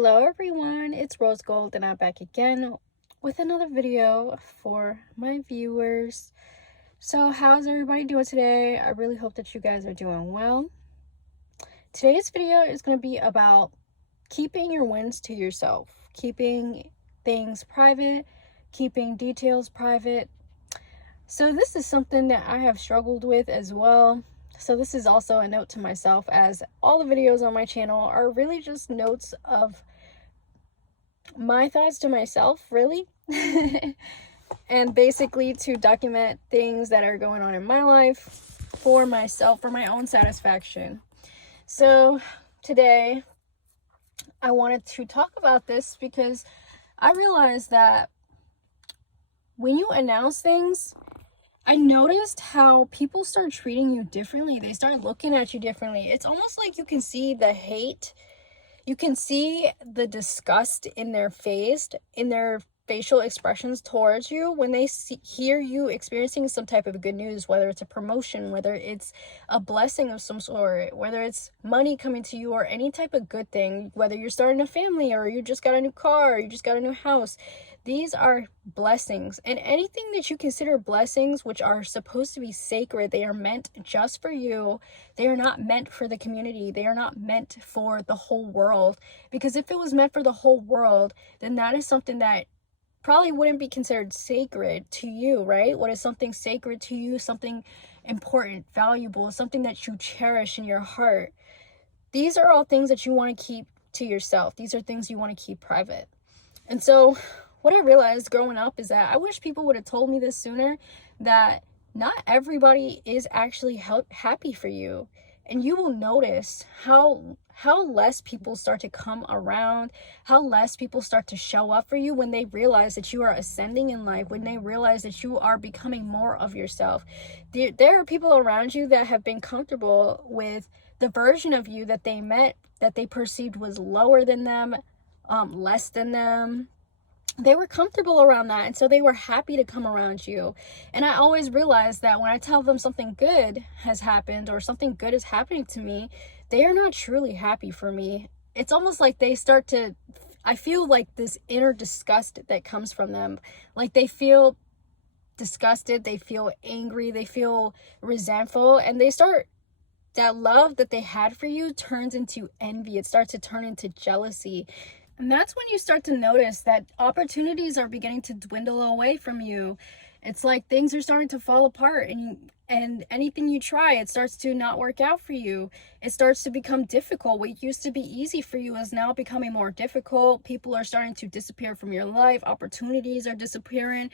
Hello everyone, it's Rose Gold and I'm back again with another video for my viewers. So how's everybody doing today? I really hope that you guys are doing well. Today's video is going to be about keeping your wins to yourself, keeping things private, keeping details private. So this is something that I have struggled with as well. So this is also a note to myself, as all the videos on my channel are really just notes of my thoughts to myself, really. And basically to document things that are going on in my life for myself, for my own satisfaction. So today I wanted to talk about this because I realized that when you announce things, I noticed how people start treating you differently. They start looking at you differently. It's almost like you can see the hate. You can see the disgust in their face, in their facial expressions towards you when they hear you experiencing some type of good news, whether it's a promotion, whether it's a blessing of some sort, whether it's money coming to you or any type of good thing, whether you're starting a family or you just got a new car or you just got a new house. These are blessings, and anything that you consider blessings, which are supposed to be sacred, they are meant just for you. They are not meant for the community. They are not meant for the whole world, because if it was meant for the whole world, then that is something that probably wouldn't be considered sacred to you, right? What is something sacred to you, something important, valuable, something that you cherish in your heart? These are all things that you want to keep to yourself. These are things you want to keep private. And so what I realized growing up is that I wish people would have told me this sooner, that not everybody is actually happy for you. And you will notice how less people start to come around, how less people start to show up for you when they realize that you are ascending in life, when they realize that you are becoming more of yourself. There are people around you that have been comfortable with the version of you that they met, that they perceived was lower than them, less than them. They were comfortable around that, and so they were happy to come around you. And I always realize that when I tell them something good has happened or something good is happening to me, they are not truly happy for me. It's almost like they start to, I feel like this inner disgust that comes from them. Like they feel disgusted, they feel angry, they feel resentful, and they start, that love that they had for you turns into envy. It starts to turn into jealousy. And that's when you start to notice that opportunities are beginning to dwindle away from you. It's like things are starting to fall apart, and anything you try, it starts to not work out for you. It starts to become difficult. What used to be easy for you is now becoming more difficult. People are starting to disappear from your life. Opportunities are disappearing.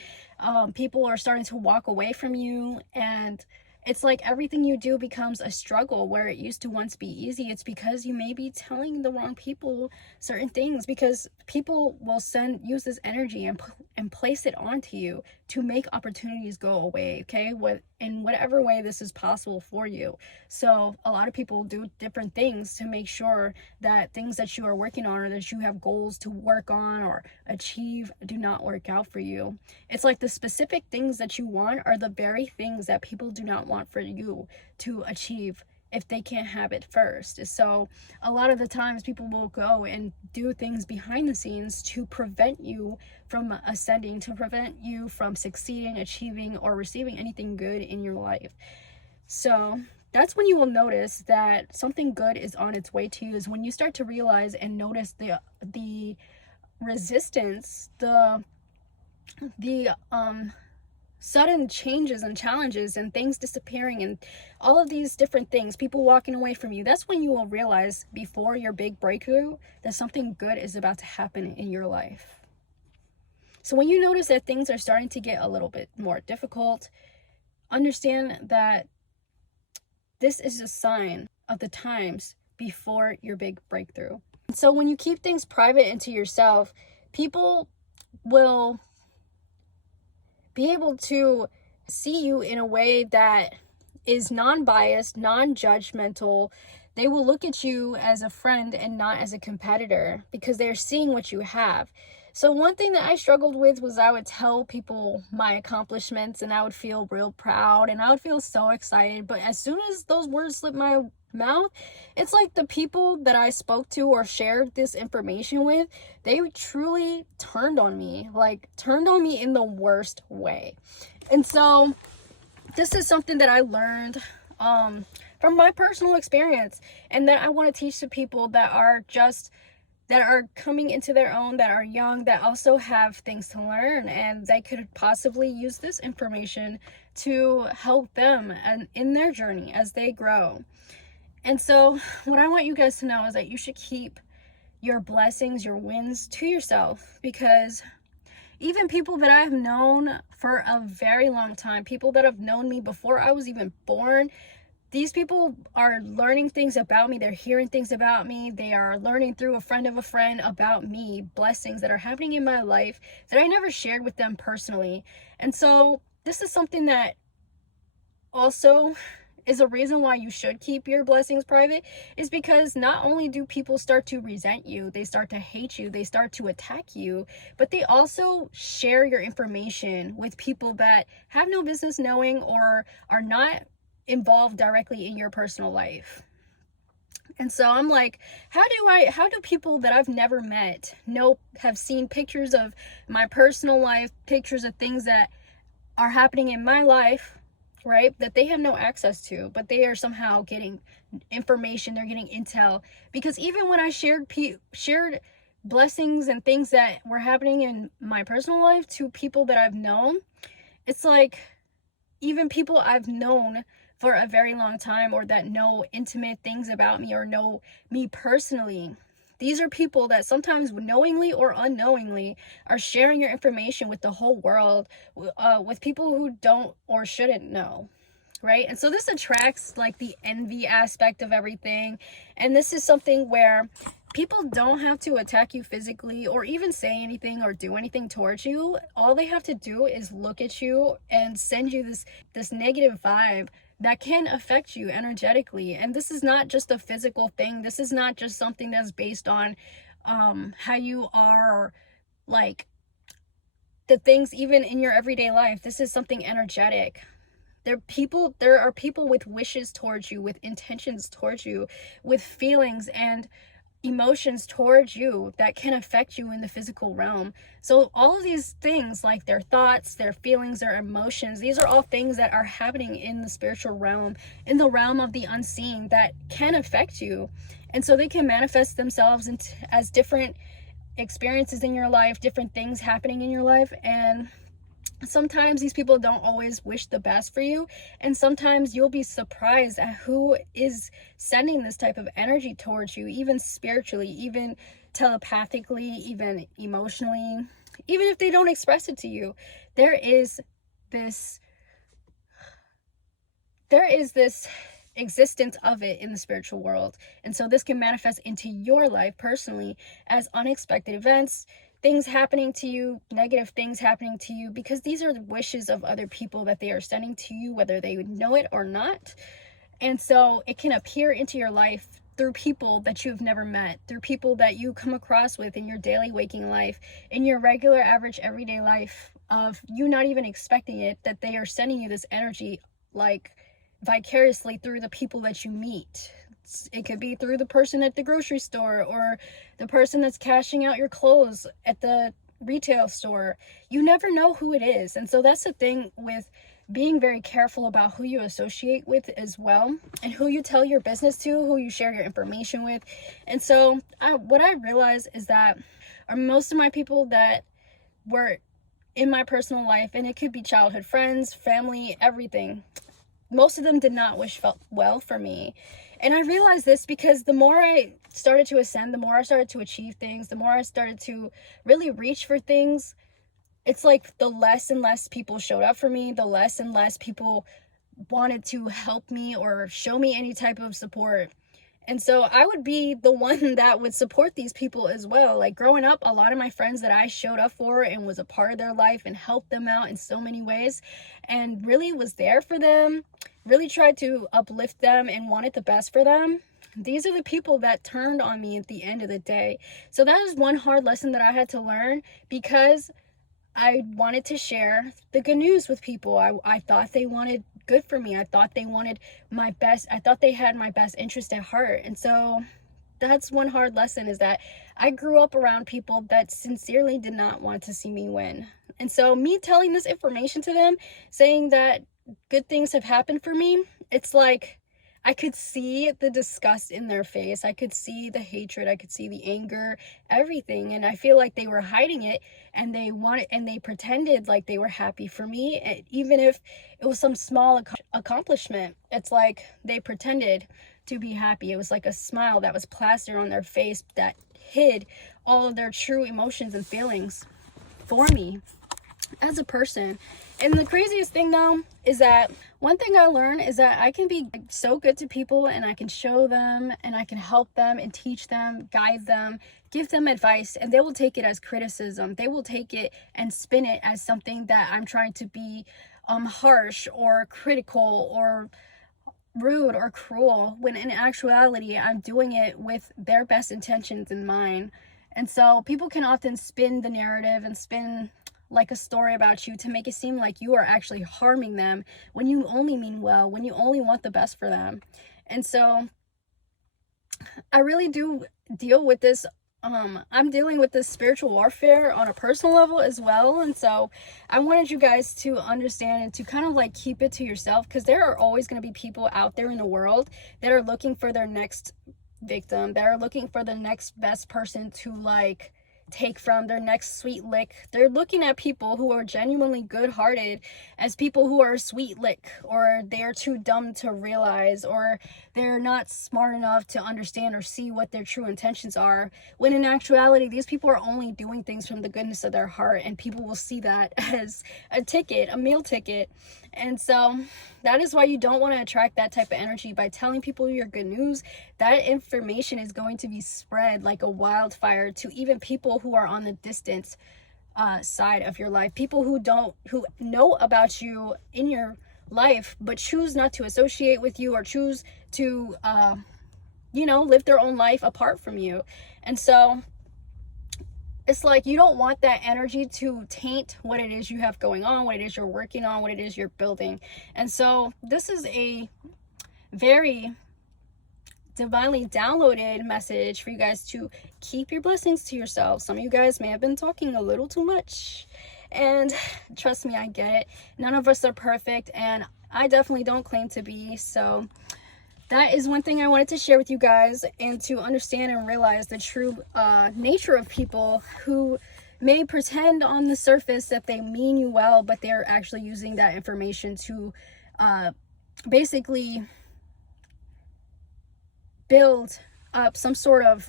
People are starting to walk away from you, and it's like everything you do becomes a struggle where it used to once be easy. It's because you may be telling the wrong people certain things, because people will use this energy and place it onto you to make opportunities go away, okay? In whatever way this is possible for you. So a lot of people do different things to make sure that things that you are working on or that you have goals to work on or achieve do not work out for you. It's like the specific things that you want are the very things that people do not want for you to achieve if they can't have it first. So a lot of the times people will go and do things behind the scenes to prevent you from ascending, to prevent you from succeeding, achieving, or receiving anything good in your life. So that's when you will notice that something good is on its way to you, is when you start to realize and notice the resistance, the sudden changes and challenges and things disappearing and all of these different things, people walking away from you. That's when you will realize, before your big breakthrough, that something good is about to happen in your life. So when you notice that things are starting to get a little bit more difficult, understand that this is a sign of the times before your big breakthrough. So when you keep things private into yourself, people will be able to see you in a way that is non-biased, non-judgmental. They will look at you as a friend and not as a competitor, because they're seeing what you have. So one thing that I struggled with was I would tell people my accomplishments and I would feel real proud and I would feel so excited. But as soon as those words slip my mouth, it's like the people that I spoke to or shared this information with, they truly turned on me, like turned on me in the worst way. And so this is something that I learned from my personal experience, and that I want to teach to people that are coming into their own, that are young, that also have things to learn, and they could possibly use this information to help them and in their journey as they grow. And so what I want you guys to know is that you should keep your blessings, your wins to yourself, because even people that I've known for a very long time, people that have known me before I was even born, these people are learning things about me. They're hearing things about me. They are learning through a friend of a friend about me, blessings that are happening in my life that I never shared with them personally. And so this is something that also is a reason why you should keep your blessings private, is because not only do people start to resent you, they start to hate you, they start to attack you, but they also share your information with people that have no business knowing or are not involved directly in your personal life. And so I'm like, how do people that I've never met have seen pictures of my personal life, pictures of things that are happening in my life, right, that they have no access to, but they are somehow getting information, they're getting intel? Because even when I shared blessings and things that were happening in my personal life to people that I've known, it's like even people I've known for a very long time, or that know intimate things about me or know me personally, these are people that sometimes knowingly or unknowingly are sharing your information with the whole world, with people who don't or shouldn't know, right? And so this attracts like the envy aspect of everything. And this is something where people don't have to attack you physically or even say anything or do anything towards you. All they have to do is look at you and send you this negative vibe that can affect you energetically. And this is not just a physical thing. This is not just something that's based on how you are, like the things even in your everyday life. This is something energetic. There are people with wishes towards you, with intentions towards you, with feelings and emotions towards you that can affect you in the physical realm. So all of these things, like their thoughts, their feelings, their emotions, these are all things that are happening in the spiritual realm, in the realm of the unseen, that can affect you. And so they can manifest themselves as different experiences in your life, different things happening in your life. And sometimes these people don't always wish the best for you, and sometimes you'll be surprised at who is sending this type of energy towards you, even spiritually, even telepathically, even emotionally, even if they don't express it to you. There is this existence of it in the spiritual world. And so this can manifest into your life personally as unexpected events, things happening to you, negative things happening to you, because these are the wishes of other people that they are sending to you, whether they would know it or not. And so it can appear into your life through people that you've never met, through people that you come across with in your daily waking life, in your regular, average, everyday life, of you not even expecting it, that they are sending you this energy, like vicariously through the people that you meet. It could be through the person at the grocery store, or the person that's cashing out your clothes at the retail store. You never know who it is. And so that's the thing with being very careful about who you associate with as well, and who you tell your business to, who you share your information with. And so what I realized is that most of my people that were in my personal life, and it could be childhood friends, family, everything, most of them did not wish well for me. And I realized this because the more I started to ascend, the more I started to achieve things, the more I started to really reach for things, it's like the less and less people showed up for me, the less and less people wanted to help me or show me any type of support. And so I would be the one that would support these people as well. Like growing up, a lot of my friends that I showed up for and was a part of their life and helped them out in so many ways, and really was there for them, really tried to uplift them and wanted the best for them. these are the people that turned on me at the end of the day. So that is one hard lesson that I had to learn, because I wanted to share the good news with people. I thought they wanted good for me. I thought they wanted my best. I thought they had my best interest at heart. And so that's one hard lesson, is that I grew up around people that sincerely did not want to see me win. And so me telling this information to them, saying that good things have happened for me, it's like I could see the disgust in their face. I could see the hatred. I could see the anger, everything. And I feel like they were hiding it, and they pretended like they were happy for me. Even if it was some small accomplishment, it's like they pretended to be happy. It was like a smile that was plastered on their face that hid all of their true emotions and feelings for me as a person. And the craziest thing though is that one thing I learned is that I can be so good to people, and I can show them, and I can help them and teach them, guide them, give them advice, and they will take it as criticism. They will take it and spin it as something that I'm trying to be harsh or critical or rude or cruel, when in actuality I'm doing it with their best intentions in mind. And so people can often spin the narrative and spin like a story about you to make it seem like you are actually harming them, when you only mean well, when you only want the best for them. And so I really do deal with this. I'm dealing with this spiritual warfare on a personal level as well. And so I wanted you guys to understand and to kind of like keep it to yourself, because there are always going to be people out there in the world that are looking for their next victim, that are looking for the next best person to like take from, their next sweet lick. They're looking at people who are genuinely good-hearted as people who are a sweet lick, or they're too dumb to realize, or they're not smart enough to understand or see what their true intentions are, when in actuality these people are only doing things from the goodness of their heart, and people will see that as a ticket, a meal ticket. And so that is why you don't want to attract that type of energy by telling people your good news. That information is going to be spread like a wildfire to even people who are on the distant side of your life, people who know about you in your life but choose not to associate with you, or choose to live their own life apart from you. And so it's like you don't want that energy to taint what it is you have going on, what it is you're working on, what it is you're building. And so this is a very divinely downloaded message for you guys to keep your blessings to yourself. Some of you guys may have been talking a little too much, and trust me, I get it. None of us are perfect, and I definitely don't claim to be. So that is one thing I wanted to share with you guys, and to understand and realize the true nature of people who may pretend on the surface that they mean you well, but they're actually using that information to basically build up some sort of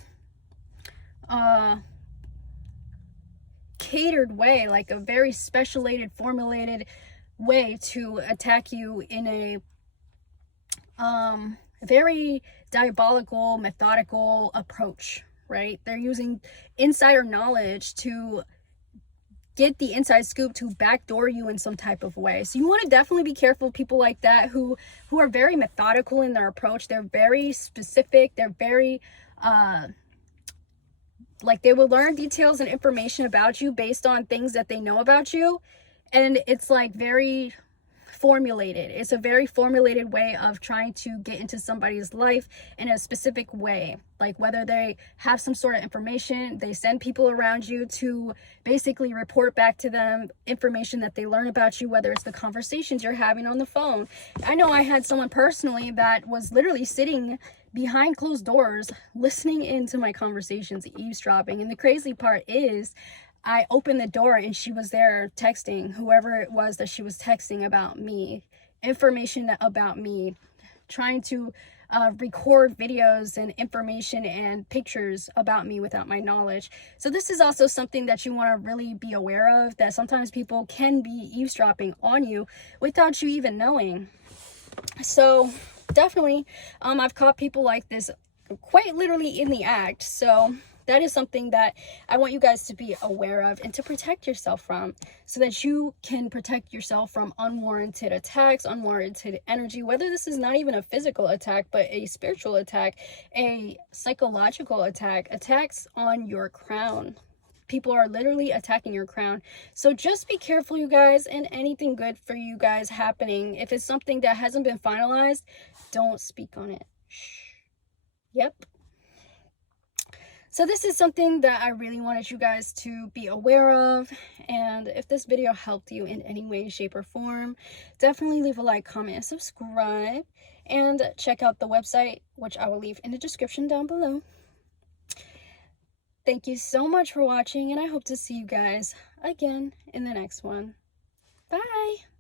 catered way, like a very specialated, formulated way to attack you in a very diabolical, methodical approach, right? They're using insider knowledge to get the inside scoop to backdoor you in some type of way. So you want to definitely be careful of people like that who are very methodical in their approach. They're very specific. They're very like they will learn details and information about you based on things that they know about you, and it's like very formulated. It's a very formulated way of trying to get into somebody's life in a specific way. Like whether they have some sort of information, they send people around you to basically report back to them information that they learn about you, whether it's the conversations you're having on the phone. I know I had someone personally that was literally sitting behind closed doors listening into my conversations, eavesdropping. And the crazy part is I opened the door and she was there texting whoever it was that she was texting about me, information about me, trying to record videos and information and pictures about me without my knowledge. So this is also something that you want to really be aware of, that sometimes people can be eavesdropping on you without you even knowing. So definitely, I've caught people like this quite literally in the act. So that is something that I want you guys to be aware of and to protect yourself from, so that you can protect yourself from unwarranted attacks, unwarranted energy, whether this is not even a physical attack, but a spiritual attack, a psychological attack, attacks on your crown. People are literally attacking your crown. So just be careful, you guys, and anything good for you guys happening, if it's something that hasn't been finalized, don't speak on it. Shh. Yep. So this is something that I really wanted you guys to be aware of. And if this video helped you in any way, shape, or form, definitely leave a like, comment, and subscribe. And check out the website, which I will leave in the description down below. Thank you so much for watching, and I hope to see you guys again in the next one. Bye!